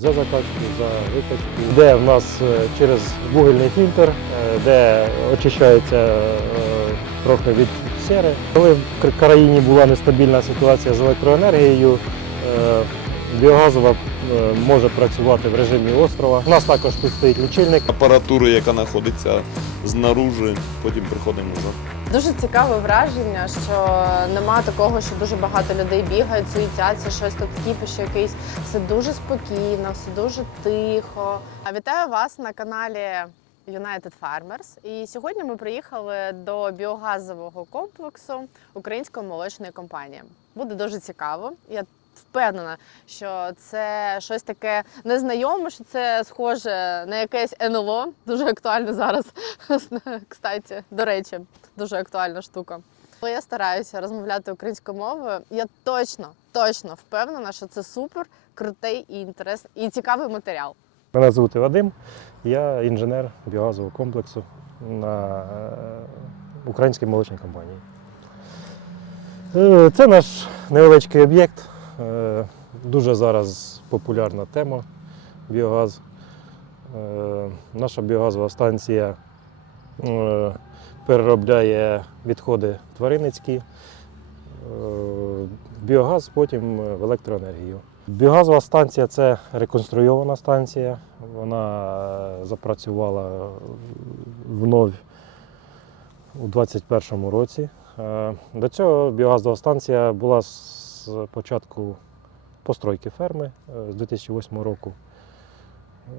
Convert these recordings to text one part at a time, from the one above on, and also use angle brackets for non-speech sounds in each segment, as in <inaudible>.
за закачку, за викачку, де в нас е, через вугільний фільтр, е, де очищається е, трохи від сери. Коли в країні була нестабільна ситуація з електроенергією, біогазова може працювати в режимі острова. У нас також тут стоїть лічильник. апаратуру, яка знаходиться знаружи, потім приходимо назад. Дуже цікаве враження, що нема такого, що дуже багато людей бігають, суетяться, щось тут кіпіш якийсь. Все дуже спокійно, все дуже тихо. А Вітаю вас на каналі United Farmers. І сьогодні ми приїхали до біогазового комплексу Української молочної компанії. Буде дуже цікаво. Я впевнена, що це щось таке незнайоме, що це схоже на якесь НЛО. Дуже актуально зараз. <laughs> Кстати, до речі, дуже актуальна штука. Коли я стараюся розмовляти українською мовою, я точно, точно впевнена, що це супер крутий і інтересний і цікавий матеріал. Мене звати Вадим, я інженер біогазового комплексу на е, українській молочній компанії. Е, Це наш невеличкий об'єкт. Е, Дуже зараз популярна тема біогаз. Е, Наша біогазова станція е, переробляє відходи тваринницькі, біогаз потім в електроенергію. Біогазова станція це реконструйована станція. Вона запрацювала вновь у 2021 році. До цього біогазова станція була з початку постройки ферми е, з 2008 року. Е,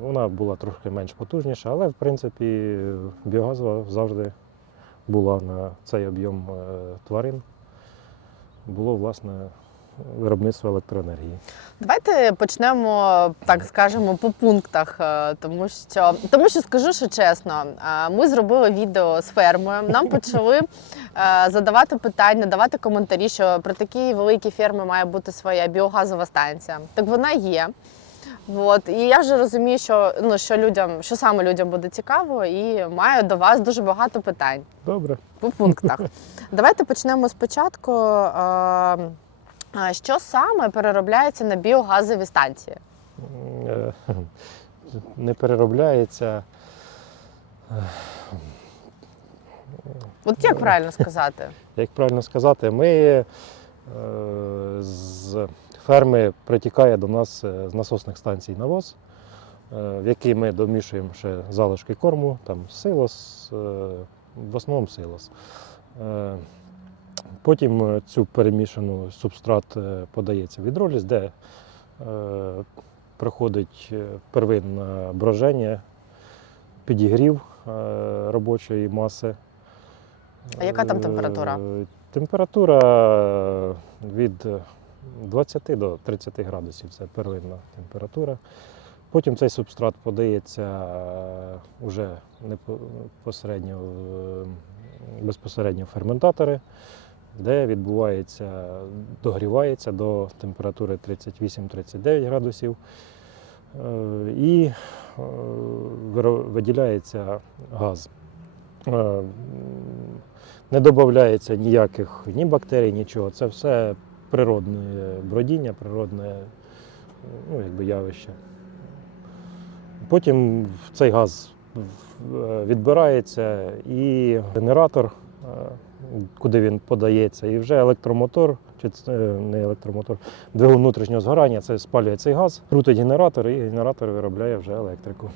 Вона була трохи менш потужніша, але в принципі біогазова завжди була на цей об'єм е, тварин. Було власне виробництво електроенергії. Давайте почнемо, так скажемо, по пунктах, тому що тому що скажу, що чесно, ми зробили відео з фермою. Нам почали задавати питання, давати коментарі, що при такій великій фермі має бути своя біогазова станція. Так вона є. От. І я вже розумію, що ну що людям, що саме людям буде цікаво, і маю до вас дуже багато питань Добре. по пунктах. <laughs> Давайте почнемо спочатку. Е, е, Що саме переробляється на біогазові станції? Е, <laughs> не переробляється. От як правильно сказати? <laughs> Як правильно сказати, ми е, з ферми притікає до нас е, з насосних станцій навоз, е, в який ми домішуємо ще залишки корму, там силос, е, в основному силос. Е, Потім е, цю перемішану субстрат е, подається в гідроліз, де е, проходить первинне броження, підігрів е, робочої маси. А яка там Е, температура? Температура від 20 до 30 градусів це первинна температура. Потім цей субстрат подається вже безпосередньо, безпосередньо в ферментатори, де відбувається, догрівається до температури 38-39 градусів. Е, І е, виділяється газ. Е, Не додається ніяких ні бактерій, нічого. Це все природне бродіння, природне ну, якби явище. Потім цей газ е, відбирається і генератор, е, куди він подається, і вже електромотор, чи не електромотор, двигун внутрішнього згорання, це спалює цей газ, крутить генератор, і генератор виробляє вже електрику.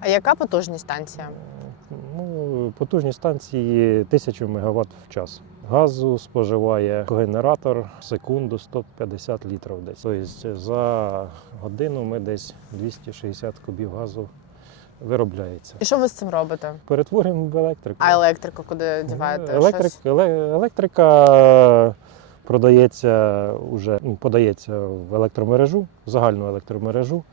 А яка потужність станція? Ну, потужність станції 1000 МВт в час. Газу споживає генератор в секунду 150 літрів десь. Тобто за годину ми десь 260 кубів газу виробляється. І що ви з цим робите? Перетворюємо в електрику. А електрику куди діваєте? Електрик, Щось? еле- електрика продається уже, ну, подається в електромережу, в загальну електромережу.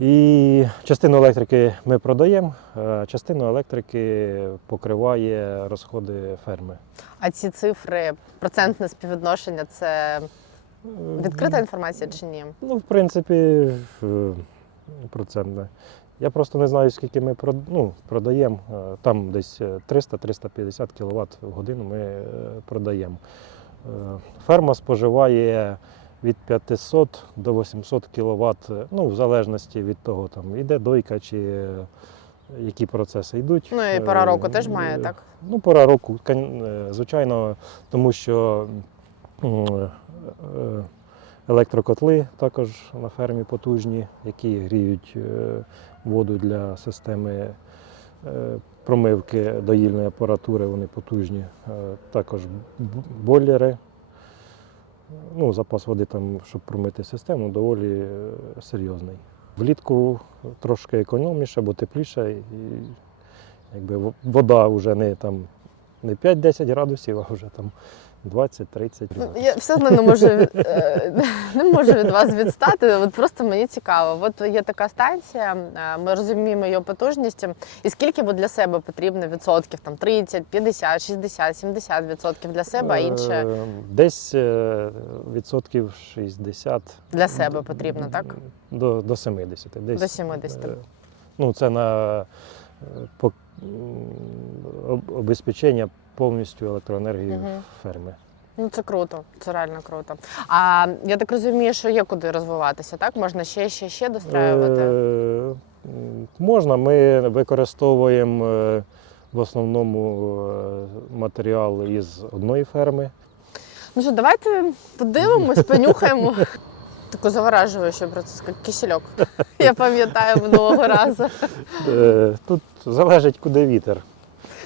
І частину електрики ми продаємо, а частину електрики покриває розходи ферми. А ці цифри, процентне співвідношення це відкрита інформація чи ні? Ну, в принципі, е, процентне. Я просто не знаю, скільки ми ну, продаємо. Е, Там десь е, 300-350 кВт в годину ми е, продаємо. Е, Ферма споживає від 500 до 800 кВт, ну, в залежності від того, там іде дойка чи е, які процеси йдуть. Ну і пора року Е, теж має, так? Ну, пора року, е, звичайно, тому що е, е, електрокотли також на фермі потужні, які гріють е, воду для системи е, промивки доїльної апаратури, вони потужні. Е, Також бойлери. Ну, запас води там, щоб промити систему, доволі е, серйозний. Влітку трошки економніше, бо тепліше, і якби вода вже не там не 5-10 градусів, а вже там 20-30 Ну. Я все одно не можу, е, не можу від вас відстати. От просто мені цікаво. От є така станція, е, ми розуміємо її потужність. І скільки для себе потрібно відсотків? Там 30, 50, 60, 70 відсотків для себе, а інше Е, Десь е, відсотків 60 для себе потрібно, так? до, до 70. Десь, До 70. е, Ну, це на обезпечення повністю електроенергією Мгм. ферми. Ну це круто, це реально круто. А я так розумію, що є куди розвиватися, так? Можна ще, ще, ще достраювати. Е, Можна, ми використовуємо е, в основному е, матеріал із одної ферми. Ну що, давайте подивимось, понюхаємо. <laughs> Таку заворажуючу процес, як кисельок. Я пам'ятаю минулого разу. Е, Тут залежить, куди вітер.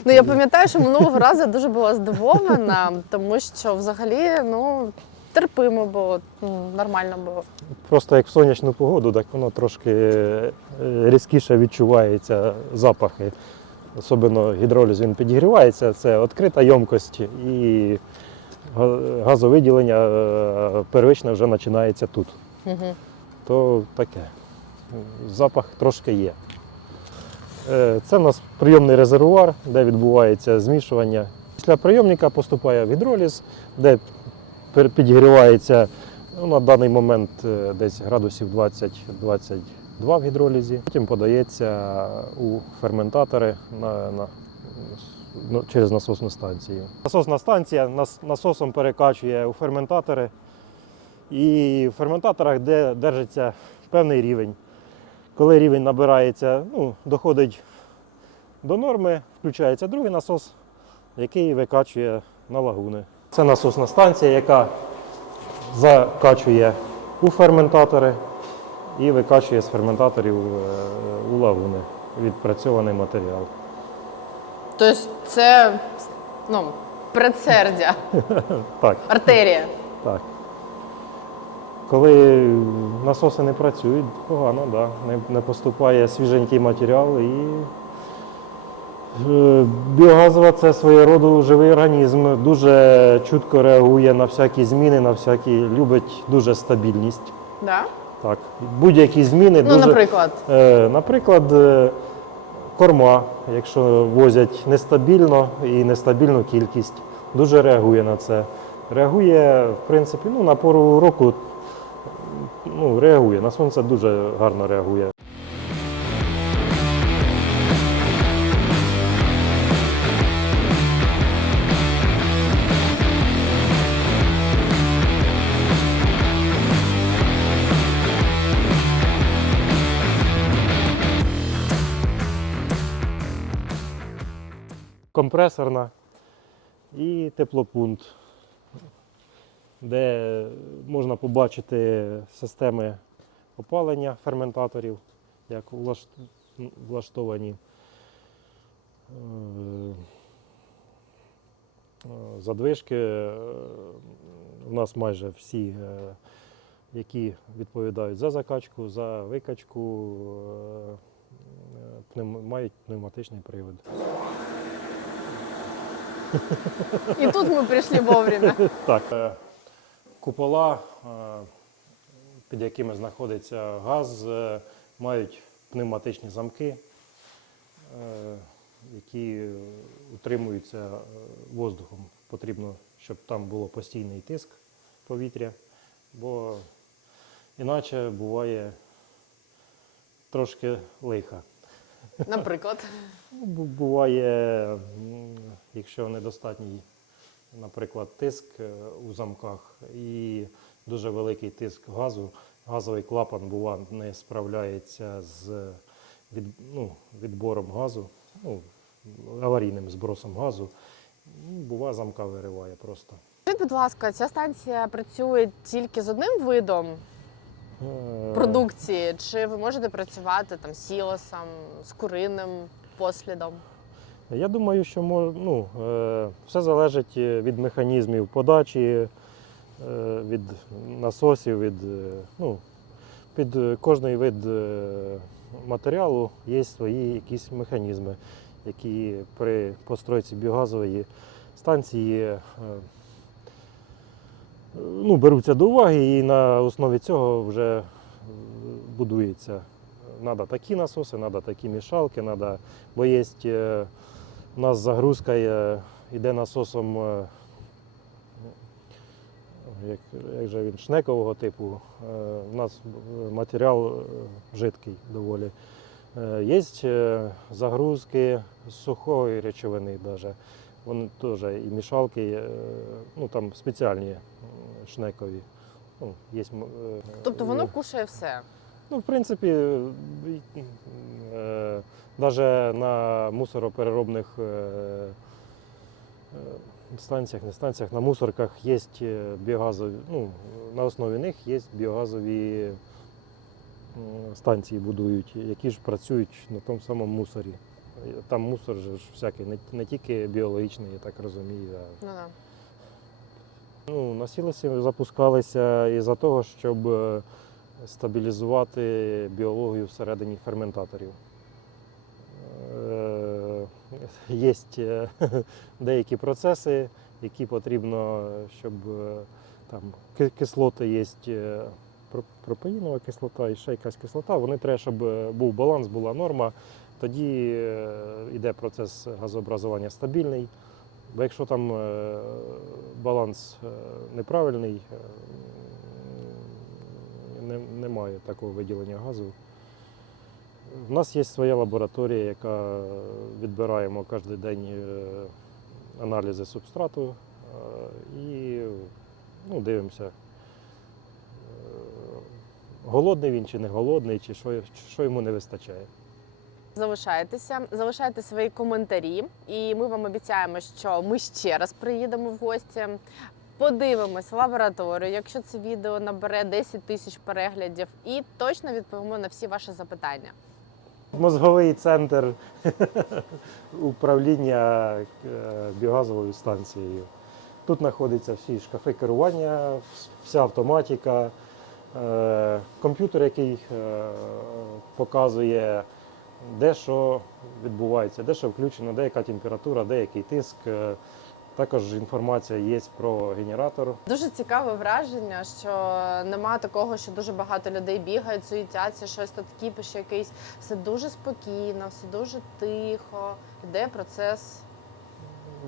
Ну я пам'ятаю, що минулого разу я дуже була здивована, тому що взагалі ну терпимо було, ну, нормально було. Просто як в сонячну погоду, так воно трошки е, різкіше відчувається запахи. Особливо гідроліз він підігрівається, це відкрита ємкость і газовиділення е, первичне вже починається тут. Угу. То таке. Запах трошки є. Е, Це в нас прийомний резервуар, де відбувається змішування. Після прийомника поступає гідроліз, де підігрівається ну, на даний момент е, десь градусів 20-22 в гідролізі. Потім подається у ферментатори на, на, ну, через насосну станцію. Насосна станція нас, насосом перекачує у ферментатори. І в ферментаторах де держиться певний рівень. Коли рівень набирається, ну, доходить до норми, включається другий насос, який викачує на лагуни. Це насосна станція, яка закачує у ферментатори і викачує з ферментаторів е, у лагуни відпрацьований матеріал. Тобто це ну, предсердя, <laughs> Так, артерія. так. Коли насоси не працюють, погано, да. не, не поступає свіженький матеріал і е, біогазова це своєї роду живий організм, дуже чутко реагує на всякі зміни, на всякі, любить дуже стабільність. Да? Так. Будь-які зміни Ну, дуже. наприклад, Е, Наприклад, е, корма, якщо возять нестабільно і нестабільну кількість, дуже реагує на це. Реагує, в принципі, ну, на пору року ну, реагує. На сонце дуже гарно реагує. компресорна і теплопункт, де можна побачити системи опалення ферментаторів, як влаштовані. Е, е, Задвижки е, у нас майже всі, е, які відповідають за закачку, за викачку, е, е, мають пневматичний привод. і тут ми прийшли вовремя. <laughs> Так, е, купола, е, під якими знаходиться газ, е, мають пневматичні замки, е, які утримуються воздухом. Потрібно, щоб там було постійний тиск повітря, бо іначе буває трошки лиха. Наприклад. Ну, Буває, якщо недостатній, наприклад, тиск е, у замках, і дуже великий тиск газу. Газовий клапан бува не справляється з від, ну, відбором газу, ну, аварійним збросом газу. Бува, замка вириває просто. Скажіть, будь ласка, ця станція працює тільки з одним видом Е, продукції, чи ви можете працювати там з сілосом, з куриним послідом? Я думаю, що ну, е, все залежить е, від механізмів подачі, е, від насосів, від ну, під кожний вид матеріалу є свої якісь механізми, які при постройці біогазової станції ну, беруться до уваги і на основі цього вже будується. Надо такі насоси, треба такі мішалки, надо, бо є у нас загрузка йде насосом, е, як, як же він, шнекового типу. У нас е, матеріал е, жидкий доволі. Є загрузки з сухої речовини даже. Вони теж і мішалки, ну там спеціальні шнекові. Ну, є, Тобто воно кушає все. Ну, в принципі, навіть на мусоропереробних е, е, станціях, не станціях, на мусорках є біогазові, ну, на основі них є біогазові станції будують, які ж працюють на тому самому мусорі. Там мусор ж всякий, не, не тільки біологічний, я так розумію, а Ну, да. Ну, на сілесі запускалися із-за того, щоб е, стабілізувати біологію всередині ферментаторів. Є <laughs> деякі процеси, які потрібно, щоб е, там ки- кислоти є пропеїнова кислота і ще якась кислота. Вони треба, щоб е, був баланс, була норма. Тоді е, йде процес газообразування стабільний. Бо якщо там е, баланс е, неправильний, е, не, немає такого виділення газу. У нас є своя лабораторія, яка відбираємо кожен день е, аналізи субстрату е, і ну, дивимося, е, голодний він чи не голодний, чи що, що йому не вистачає. Залишайтеся, залишайте свої коментарі, і ми вам обіцяємо, що ми ще раз приїдемо в гості. Подивимось лабораторію, якщо це відео набере 10 тисяч переглядів, і точно відповімо на всі ваші запитання. Мозговий центр <laughs> управління е, біогазовою станцією. Тут знаходяться всі шкафи керування, вся автоматика, е, комп'ютер, який е, показує, де що відбувається, де що включено, де яка температура, де який тиск. Також інформація є про генератор. Дуже цікаве враження, що нема такого, що дуже багато людей бігають, суетяться, щось тут кіпіш якийсь. Все дуже спокійно, все дуже тихо. Йде процес.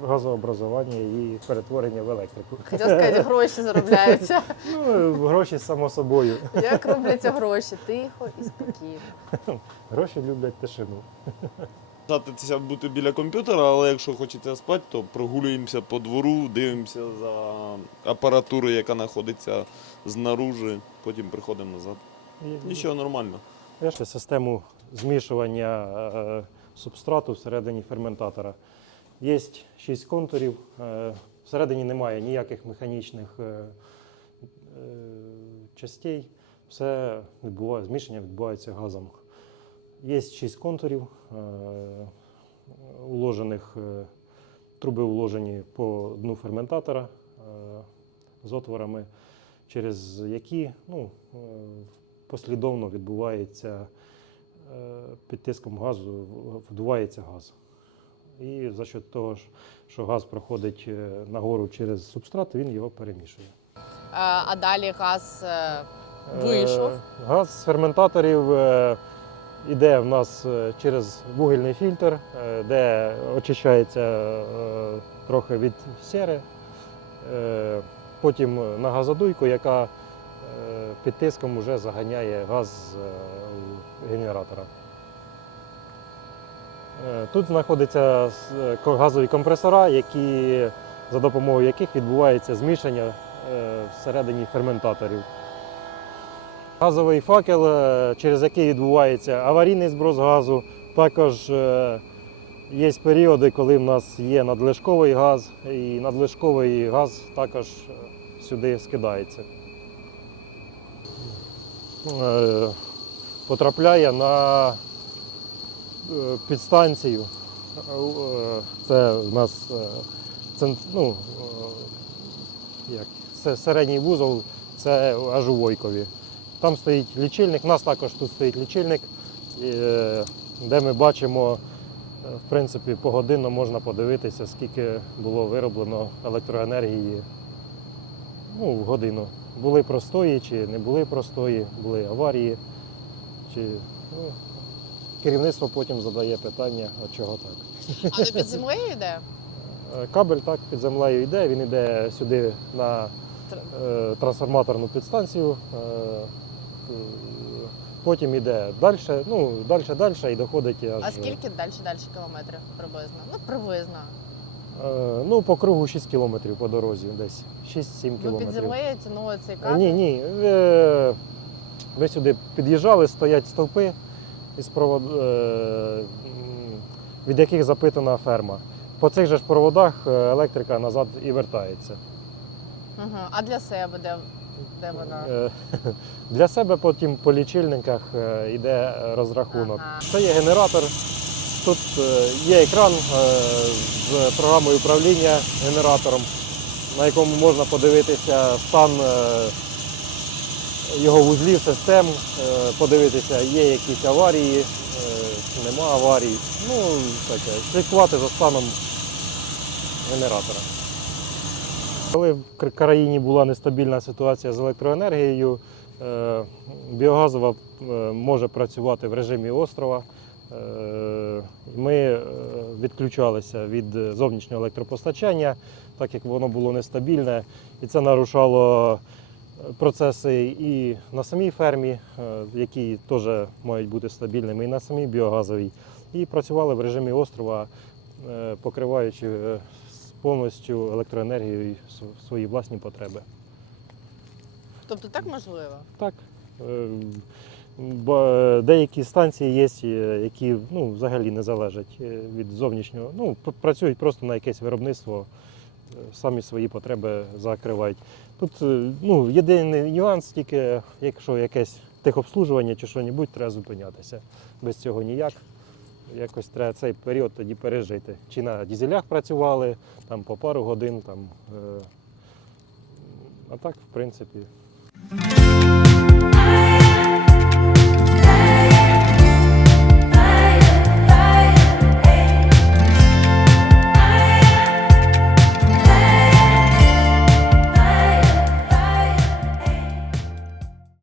газообразування і перетворення в електрику. Хотіла сказати, гроші заробляються. <laughs> Ну, гроші само собою. Як робляться гроші? Тихо і спокійно. Гроші люблять тишину. Жатися бути біля комп'ютера, але якщо хочеться спати, то прогулюємося по двору, дивимося за апаратурою, яка знаходиться знаружи, потім приходимо назад. Нічого нормально. Ще систему змішування е, субстрату всередині ферментатора. Є шість контурів. е, Всередині немає ніяких механічних е, частей. Все відбуває, змішання відбувається газом. Є шість контурів, е, уложених, е, труби уложені по дну ферментатора е, з отворами, через які ну, послідовно відбувається під тиском газу, вдувається газ. І за счет того, що газ проходить нагору через субстрат, він його перемішує. А далі газ Вийшов. Газ з ферментаторів іде в нас е, через вугільний фільтр, е, де очищається е, трохи від сери. Е, Потім на газодуйку, яка під тиском вже заганяє газ у генератора. Тут знаходяться газові компресора, які, за допомогою яких відбувається змішання всередині ферментаторів. Газовий факел, е, через який відбувається аварійний зброс газу. Також е, є періоди, коли в нас є надлишковий газ, і надлишковий газ також е, сюди скидається. Потрапляє на підстанцію. Це у нас ну, як, середній вузол, це аж у Войкові. Там стоїть лічильник, у нас також тут стоїть лічильник, е, де ми бачимо, е, в принципі, погодинно можна подивитися, скільки було вироблено електроенергії ну, в годину. Були простої чи не були простої, були аварії. Чи, ну, керівництво потім задає питання, а чого так. Але під землею йде? Е, Кабель так під землею йде, він йде сюди на трансформаторну підстанцію. е, е, Потім йде далі, ну, далі, далі і доходить аж. А скільки далі далі кілометрів приблизно? Ну, приблизно. е, Ну, по кругу 6 кілометрів по дорозі, десь 6-7 Ви під землею тянули цей Е, кабель? Ні, ні. е, Ми сюди під'їжджали, стоять стовпи, із провод... е, від яких запитана ферма. По цих же ж проводах е, електрика назад і вертається. Угу. А для себе де, де вона? Е, <laughs> Для себе потім по лічильниках е, йде розрахунок. Ага. Це є генератор. Тут е, є екран з програмою управління генератором, на якому можна подивитися стан його вузлів, систем, подивитися, є якісь аварії, нема аварій. Ну, таке, слідкувати за станом генератора. Коли в країні була нестабільна ситуація з електроенергією, е, біогазова е, може працювати в режимі острова. Е, Ми відключалися від зовнішнього електропостачання, так як воно було нестабільне, і це нарушало процеси і на самій фермі, які теж мають бути стабільними, і на самій біогазовій. І працювали в режимі острова, покриваючи повністю електроенергією св- свої власні потреби. Тобто так можливо? Так. Е, Бо е, деякі станції є, е, які ну, взагалі не залежать від зовнішнього. Ну, працюють просто на якесь виробництво, самі свої потреби закривають. Тут ну, єдиний нюанс, тільки якщо якесь техобслужування чи що-небудь, треба зупинятися. Без цього ніяк. Якось треба цей період тоді пережити. Чи на дізелях працювали, там по пару годин, там, е, а так, в принципі.